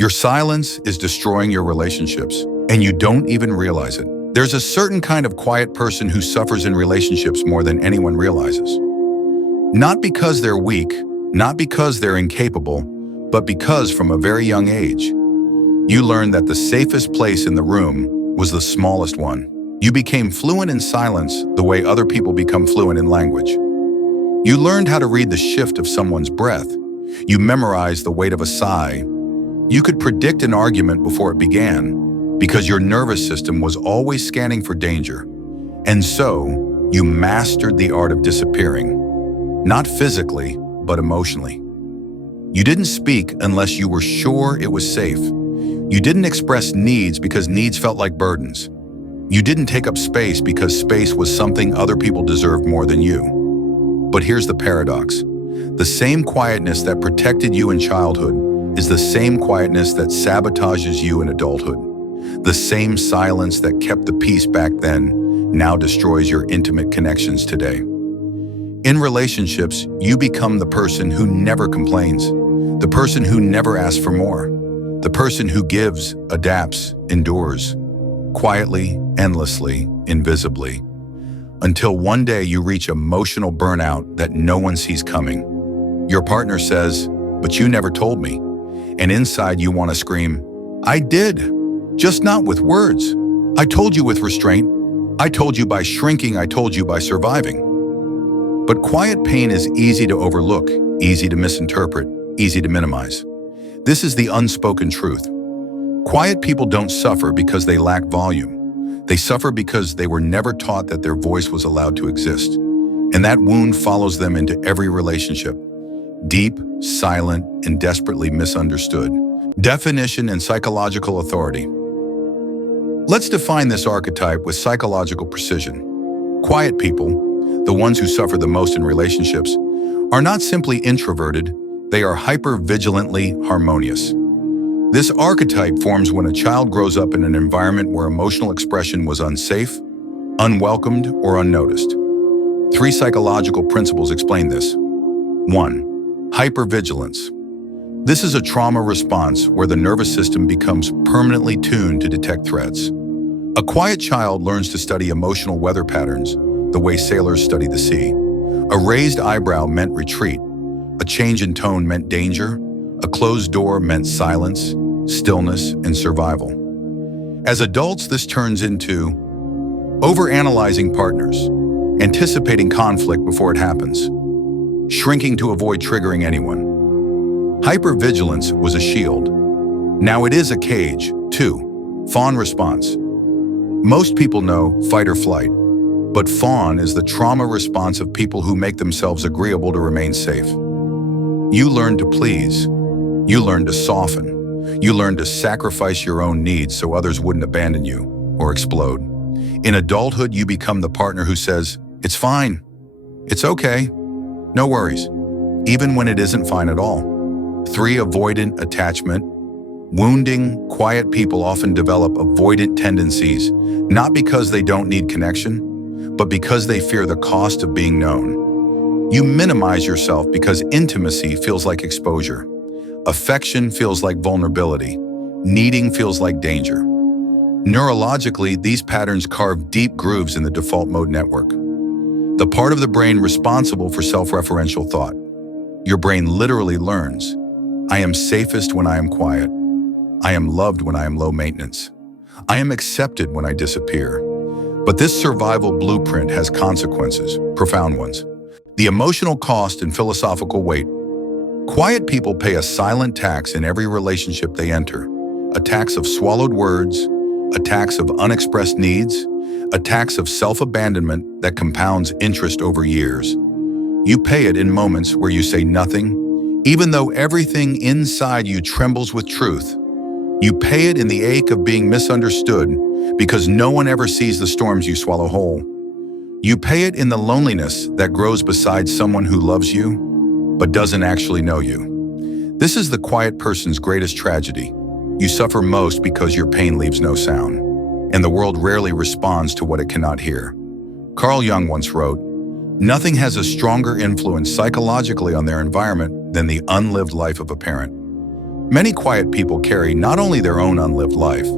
Your silence is destroying your relationships, and you don't even realize it. There's a certain kind of quiet person who suffers in relationships more than anyone realizes. Not because they're weak, not because they're incapable, but because from a very young age, you learned that the safest place in the room was the smallest one. You became fluent in silence the way other people become fluent in language. You learned how to read the shift of someone's breath. You memorized the weight of a sigh. You could predict an argument before it began because your nervous system was always scanning for danger. And so, you mastered the art of disappearing. Not physically, but emotionally. You didn't speak unless you were sure it was safe. You didn't express needs because needs felt like burdens. You didn't take up space because space was something other people deserved more than you. But here's the paradox. The same quietness that protected you in childhood is the same quietness that sabotages you in adulthood. The same silence that kept the peace back then now destroys your intimate connections today. In relationships, you become the person who never complains, the person who never asks for more, the person who gives, adapts, endures, quietly, endlessly, invisibly, until one day you reach emotional burnout that no one sees coming. Your partner says, "But you never told me." And inside you want to scream, "I did, just not with words. I told you with restraint. I told you by shrinking. I told you by surviving." But quiet pain is easy to overlook, easy to misinterpret, easy to minimize. This is the unspoken truth. Quiet people don't suffer because they lack volume. They suffer because they were never taught that their voice was allowed to exist. And that wound follows them into every relationship. Deep, silent, and desperately misunderstood. Definition and psychological authority. Let's define this archetype with psychological precision. Quiet people, the ones who suffer the most in relationships, are not simply introverted, they are hypervigilantly harmonious. This archetype forms when a child grows up in an environment where emotional expression was unsafe, unwelcomed, or unnoticed. 3 psychological principles explain this. 1. Hypervigilance. This is a trauma response where the nervous system becomes permanently tuned to detect threats. A quiet child learns to study emotional weather patterns the way sailors study the sea. A raised eyebrow meant retreat. A change in tone meant danger. A closed door meant silence, stillness, and survival. As adults, this turns into overanalyzing partners, anticipating conflict before it happens, shrinking to avoid triggering anyone. Hypervigilance was a shield. Now it is a cage. 2. Fawn response. Most people know fight or flight, but fawn is the trauma response of people who make themselves agreeable to remain safe. You learn to please. You learn to soften. You learn to sacrifice your own needs so others wouldn't abandon you or explode. In adulthood, you become the partner who says, "It's fine. It's okay. No worries," even when it isn't fine at all. 3. Avoidant attachment. Wounding, quiet people often develop avoidant tendencies, not because they don't need connection, but because they fear the cost of being known. You minimize yourself because intimacy feels like exposure. Affection feels like vulnerability. Needing feels like danger. Neurologically, these patterns carve deep grooves in the default mode network, the part of the brain responsible for self-referential thought. Your brain literally learns, "I am safest when I am quiet. I am loved when I am low maintenance. I am accepted when I disappear." But this survival blueprint has consequences, profound ones. The emotional cost and philosophical weight. Quiet people pay a silent tax in every relationship they enter. A tax of swallowed words, a tax of unexpressed needs, a tax of self-abandonment that compounds interest over years. You pay it in moments where you say nothing, even though everything inside you trembles with truth. You pay it in the ache of being misunderstood because no one ever sees the storms you swallow whole. You pay it in the loneliness that grows beside someone who loves you, but doesn't actually know you. This is the quiet person's greatest tragedy. You suffer most because your pain leaves no sound, and the world rarely responds to what it cannot hear. Carl Jung once wrote, "Nothing has a stronger influence psychologically on their environment than the unlived life of a parent." Many quiet people carry not only their own unlived life,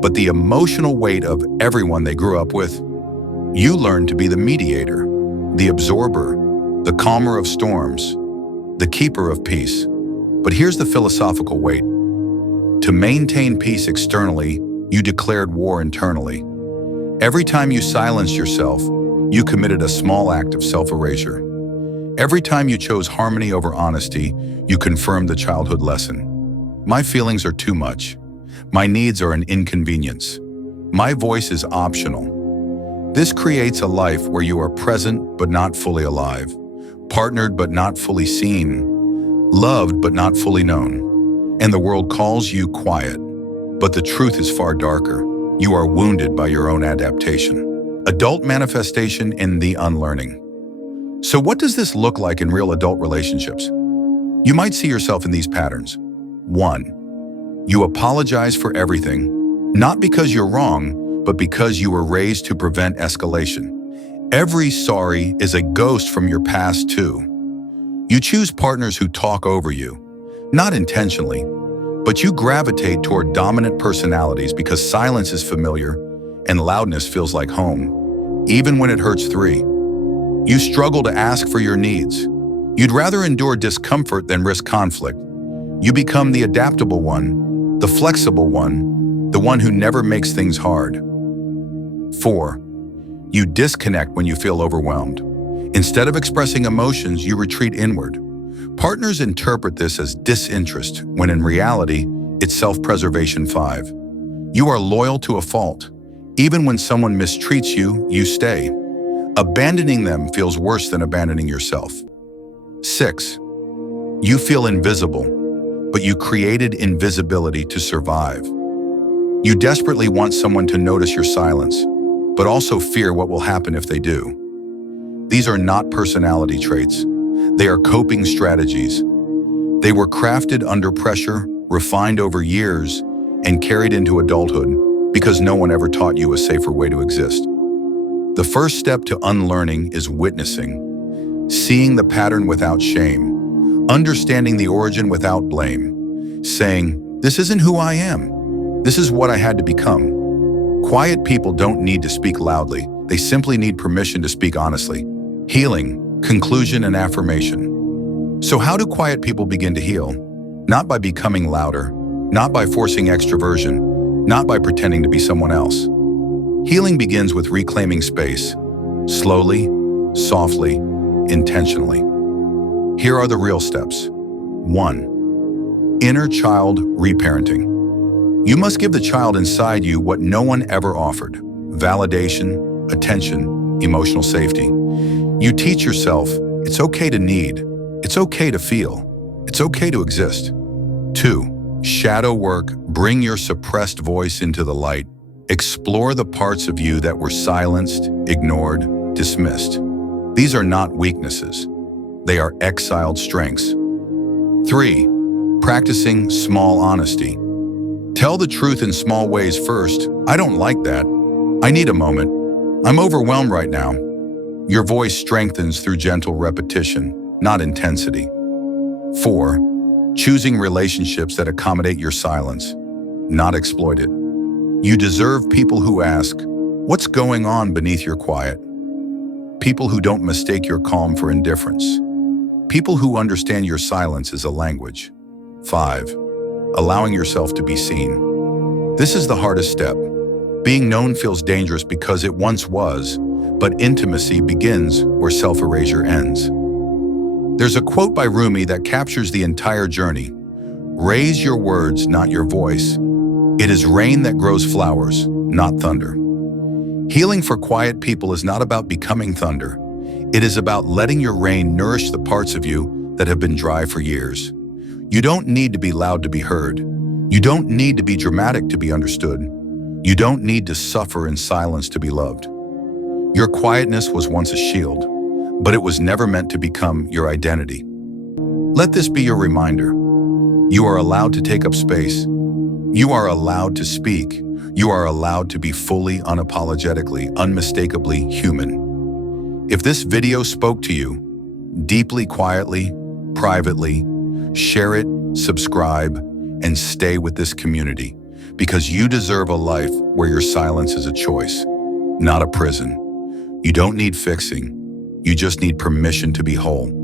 but the emotional weight of everyone they grew up with. You learn to be the mediator, the absorber, the calmer of storms, the keeper of peace. But here's the philosophical weight. To maintain peace externally, you declared war internally. Every time you silenced yourself, you committed a small act of self-erasure. Every time you chose harmony over honesty, you confirmed the childhood lesson. My feelings are too much. My needs are an inconvenience. My voice is optional. This creates a life where you are present but not fully alive, partnered but not fully seen, loved but not fully known. And the world calls you quiet, but the truth is far darker. You are wounded by your own adaptation. Adult manifestation in the unlearning. So what does this look like in real adult relationships? You might see yourself in these patterns. 1. You apologize for everything, not because you're wrong, but because you were raised to prevent escalation. Every sorry is a ghost from your past too. You choose partners who talk over you, not intentionally, but you gravitate toward dominant personalities because silence is familiar and loudness feels like home, even when it hurts. 3. You struggle to ask for your needs. You'd rather endure discomfort than risk conflict. You become the adaptable one, the flexible one, the one who never makes things hard. 4. You disconnect when you feel overwhelmed. Instead of expressing emotions, you retreat inward. Partners interpret this as disinterest, when in reality, it's self-preservation. 5. You are loyal to a fault. Even when someone mistreats you, you stay. Abandoning them feels worse than abandoning yourself. 6. You feel invisible, but you created invisibility to survive. You desperately want someone to notice your silence, but also fear what will happen if they do. These are not personality traits. They are coping strategies. They were crafted under pressure, refined over years, and carried into adulthood because no one ever taught you a safer way to exist. The first step to unlearning is witnessing, seeing the pattern without shame, understanding the origin without blame, saying, "This isn't who I am. This is what I had to become." Quiet people don't need to speak loudly. They simply need permission to speak honestly. Healing, conclusion, and affirmation. So how do quiet people begin to heal? Not by becoming louder, not by forcing extroversion, not by pretending to be someone else. Healing begins with reclaiming space, slowly, softly, intentionally. Here are the real steps. 1. Inner child reparenting. You must give the child inside you what no one ever offered: validation, attention, emotional safety. You teach yourself it's okay to need, it's okay to feel, it's okay to exist. 2. Shadow work. Bring your suppressed voice into the light. Explore the parts of you that were silenced, ignored, dismissed. These are not weaknesses. They are exiled strengths. 3. Practicing small honesty. Tell the truth in small ways first. "I don't like that. I need a moment. I'm overwhelmed right now." Your voice strengthens through gentle repetition, not intensity. 4. Choosing relationships that accommodate your silence, not exploit it. You deserve people who ask, "What's going on beneath your quiet?" People who don't mistake your calm for indifference. People who understand your silence as a language. 5. Allowing yourself to be seen. This is the hardest step. Being known feels dangerous because it once was, but intimacy begins where self-erasure ends. There's a quote by Rumi that captures the entire journey. "Raise your words, not your voice. It is rain that grows flowers, not thunder." Healing for quiet people is not about becoming thunder. It is about letting your rain nourish the parts of you that have been dry for years. You don't need to be loud to be heard. You don't need to be dramatic to be understood. You don't need to suffer in silence to be loved. Your quietness was once a shield, but it was never meant to become your identity. Let this be your reminder. You are allowed to take up space. You are allowed to speak. You are allowed to be fully, unapologetically, unmistakably human. If this video spoke to you, deeply, quietly, privately, share it, subscribe, and stay with this community, because you deserve a life where your silence is a choice, not a prison. You don't need fixing. You just need permission to be whole.